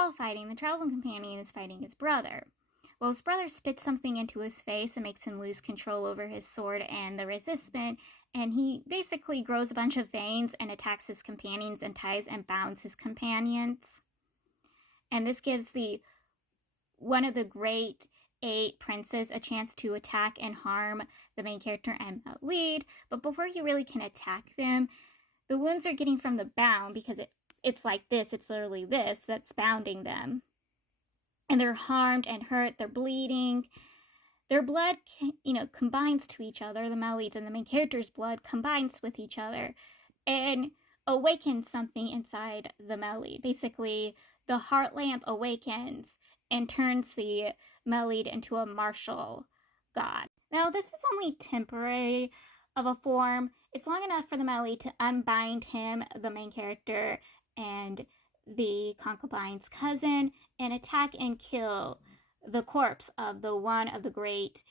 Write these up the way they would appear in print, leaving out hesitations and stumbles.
all fighting. The traveling companion is fighting his brother. Well, his brother spits something into his face and makes him lose control over his sword and the resistment, and he basically grows a bunch of veins and attacks his companions and ties and bounds his companions. And this gives one of the great 8 princes a chance to attack and harm the main character and lead, but before he really can attack them, the wounds they're getting from the bound, because it's like this, it's literally this that's bounding them, and they're harmed and hurt, they're bleeding, their blood combines to each other, the male leads and the main character's blood combines with each other and awakens something inside the male lead. Basically, the heart lamp awakens and turns the male lead into a martial god. Now, this is only temporary of a form. It's long enough for the male lead to unbind him, the main character, and the concubine's cousin, and attack and kill the corpse of one of the great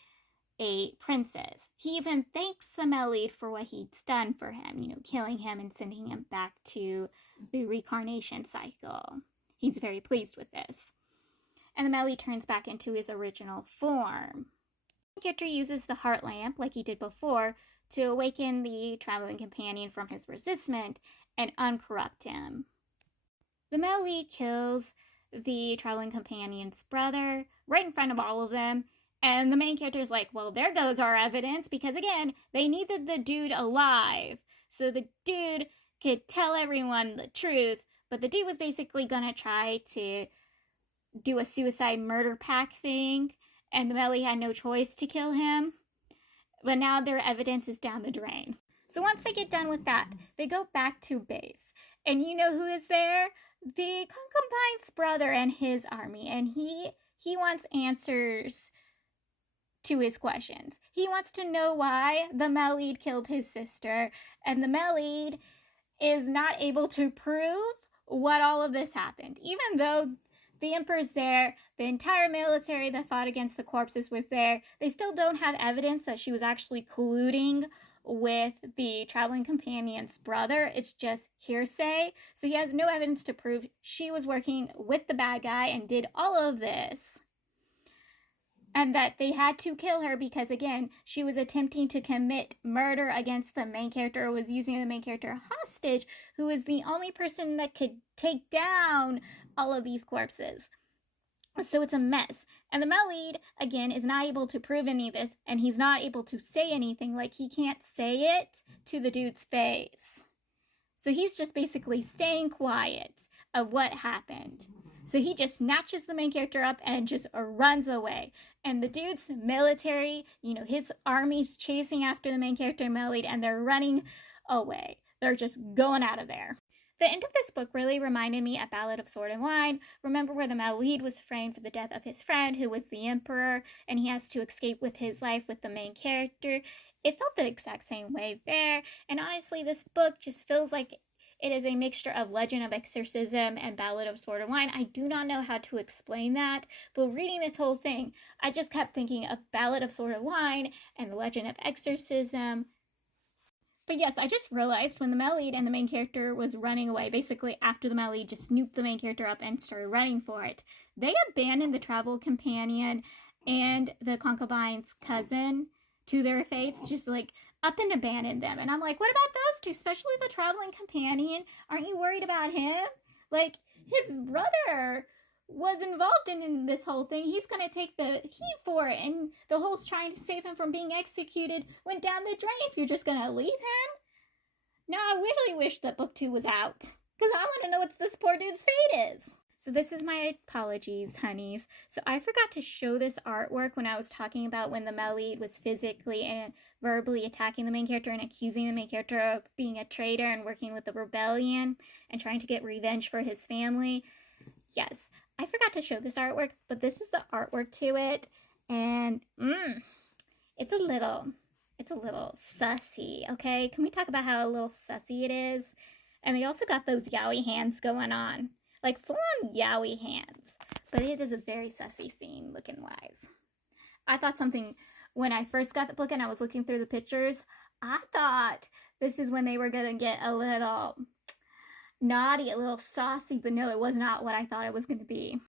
8 princes. He even thanks the male lead for what he's done for him, killing him and sending him back to the reincarnation cycle. He's very pleased with this. And the male lead turns back into his original form. The character uses the heart lamp, like he did before, to awaken the traveling companion from his resistment and uncorrupt him. The male lead kills the traveling companion's brother right in front of all of them, and the main character is like, well, there goes our evidence, because again, they needed the dude alive so the dude could tell everyone the truth, but the dude was basically gonna try to do a suicide murder pact thing, and the male lead had no choice to kill him, but now their evidence is down the drain. So once they get done with that, they go back to base, and you know who is there? The concubine's brother and his army, and he wants answers to his questions. He wants to know why the male lead killed his sister, and the male lead is not able to prove what all of this happened. Even though the emperor's there, the entire military that fought against the corpses was there, they still don't have evidence that she was actually colluding with the traveling companion's brother. It's just hearsay. So he has no evidence to prove she was working with the bad guy and did all of this. And that they had to kill her because, again, she was attempting to commit murder against the main character, or was using the main character hostage, who is the only person that could take down all of these corpses. So it's a mess. And the male lead, again, is not able to prove any of this, and he's not able to say anything. Like, he can't say it to the dude's face. So he's just basically staying quiet of what happened. So he just snatches the main character up and just runs away. And the dude's military, his army's chasing after the main character and male lead, and they're running away. They're just going out of there. The end of this book really reminded me of Ballad of Sword and Wine. Remember where the male lead was framed for the death of his friend, who was the emperor, and he has to escape with his life with the main character. It felt the exact same way there, and honestly, this book just feels like it is a mixture of Legend of Exorcism and Ballad of Sword and Wine. I do not know how to explain that, but reading this whole thing, I just kept thinking of Ballad of Sword and Wine and the Legend of Exorcism. But yes, I just realized when the male lead and the main character was running away, basically after the male lead just snooped the main character up and started running for it, they abandoned the travel companion and the concubine's cousin to their fates, just like up and abandoned them. And I'm like, what about those two, especially the traveling companion? Aren't you worried about him? Like, his brother was involved in this whole thing. He's going to take the heat for it, and the whole trying to save him from being executed went down the drain if you're just going to leave him. Now, I really wish that book 2 was out, because I want to know what this poor dude's fate is. So this is my apologies, honeys. So I forgot to show this artwork when I was talking about when the male lead was physically and verbally attacking the main character and accusing the main character of being a traitor and working with the rebellion and trying to get revenge for his family. Yes, I forgot to show this artwork, but this is the artwork to it, and it's a little sussy, okay? Can we talk about how a little sussy it is? And they also got those yaoi hands going on, like full-on yaoi hands, but it is a very sussy scene looking-wise. I thought something, when I first got the book and I was looking through the pictures, I thought this is when they were gonna get a little naughty, a little saucy, but no, it was not what I thought it was going to be.